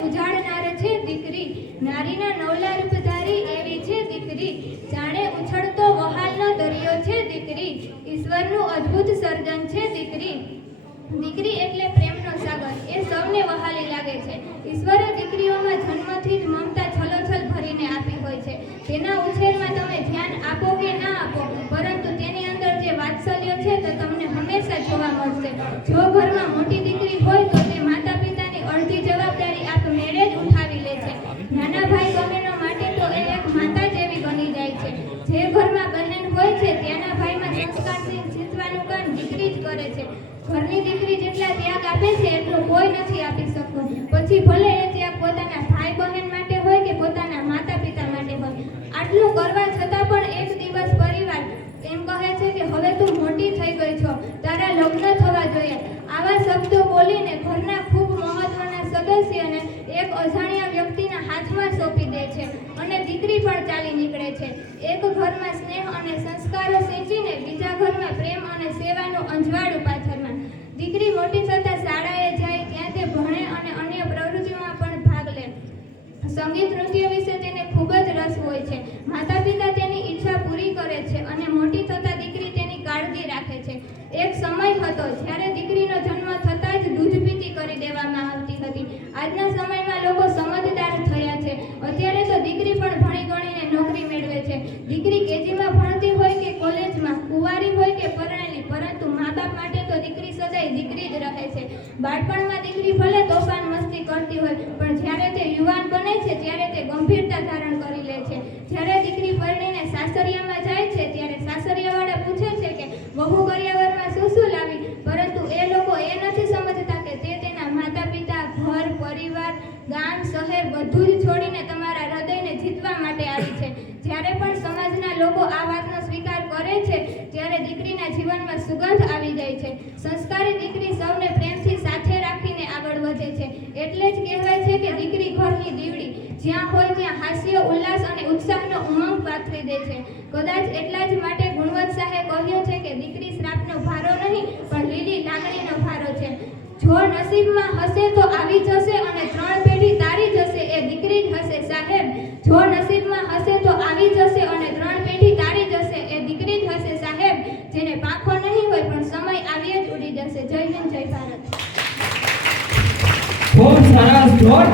ઉજાડનાર છે દીકરી. નારીના નવલા રૂપધારી એવી છે દીકરી. જાણે ઉછળતો વહાલનો દરિયો છે દીકરી. ઈશ્વરનું અદ્ભુત સર્જન છે દીકરી. દીકરી એટલે પ્રેમનો સાગર. એ સૌને વહાલી લાગે છે. ઈશ્વરે દીકરીઓમાં જન્મથી જ મમતા છલોછલ ભરીને આપી હોય છે. તેના ઉછેરમાં તમે ધ્યાન આપો કે ના આપો, પરંતુ તેની અંદર જે વાત્સલ્ય છે તે તમને હંમેશા જોવા મળશે. જો ઘરમાં બહેન હોય છે, ત્યાંના ભાઈમાં સંસ્કારથી જીતવાનું કામ દીકરી જ કરે છે. ઘરની દીકરી જેટલા ત્યાગ આપે છે, એટલું કોઈ નથી આપી શકતો. પછી ભલે એ ત્યાગ પોતાના ભાઈ બહેન માટે હોય કે પોતાના માતા પિતા માટે હોય. આટલું કરવા છતાં પણ એક દિવસ પરિવાર એમ કહે છે કે, હવે તું મોટી થઈ ગઈ છો. તારા લગ્ન થવા જોઈએ. આવા શબ્દો બોલીને ઘરના ખૂબ મહત્વના સદસ્યને એક અજાણ્યા વ્યક્તિના હાથમાં સોંપી દીકરી પણ ચાલી નીકળે છે. એક ઘરમાં સ્નેહ અને સંસ્કારો સિંચીને બીજા ઘરમાં પ્રેમ અને સેવાનું અંજવાળું પાથરમાં. દીકરી મોટી થતાં શાળાએ જાય ત્યાં તે ભણે અને અન્ય પ્રવૃત્તિઓમાં પણ ભાગ લે. સંગીત નૃત્ય વિશે તેને ખૂબ જ રસ હોય છે. માતા પિતા તેની ઈચ્છા પૂરી કરે છે અને મોટી થતાં દીકરી તેની કાળજી રાખે છે. એક સમય હતો જ્યારે દીકરીનો જન્મ થતાં જ દૂધ પીતી કરી દેવામાં આવતી હતી. આજના સમયમાં લોકો સમજદાર થયા છે અત્યારે તો દીકરી પણ ભણી ગણીને નોકરી મેળવે છે દીકરી કેજીમાં ભણતી હોય કે કોલેજમાં કુંવારી હોય કે પરણેલી પરંતુ મા બાપ માટે તો દીકરી સદાય દીકરી જ રહે છે બાળપણમાં દીકરી ભલે તોફાન મસ્તી કરતી હોય, પણ જ્યારે તે યુવાન બને છે, ત્યારે તે ગંભીરતા ધારણ કરી લે છે. જ્યારે દીકરી પરણીને સાસરિયામાં જાય છે, ત્યારે સાસરિયાવાળા પૂછે છે કે, વહુ કરિયાવરમાં શું શું લાવી? પરંતુ એ લોકો એ નથી સમજતા કે તે તેના માતા પિતા ઘર, પરિવાર, ગામ, શહેર બધું જ છોડીને તમારા હૃદયને જીતવા માટે આવી છે. જ્યારે પણ સમાજના લોકો આ વાતનો સ્વીકાર કરે છે, ત્યારે દીકરીના જીવનમાં સુગંધ આવી જાય છે. સંસ્કારી દીકરી સૌને પ્રેમથી સાથે રાખીને આગળ વધે છે એટલે જ કહેવાય છે કે દીકરી ઘરની દીવડી જ્યાં હોય ત્યાં હાસ્ય, ઉલ્લાસ અને ઉત્સાહનો ઉમંગ પાથરી દે છે. કદાચ એટલા જ માટે ગુણવંત શાહે કહ્યું છે કે દીકરી શ્રાપનો ભારો નહીં, પણ લીલી લાગણીનો ભારો છે. જો નસીબમાં હશે તો આવી જશે અને ત્રણ પેઢી તારી જશે, એ દીકરી જ હશે સાહેબ. જો નસીબમાં હશે તો આવી જશે અને ત્રણ પેઢી તારી જશે, એ દીકરી જ હશે સાહેબ. જેને પાંખો નહીં હોય પણ સમય આવીએ જ ઉડી જશે. જય હિન્દ, જય ભારત. ખૂબ સરસ જોરદાર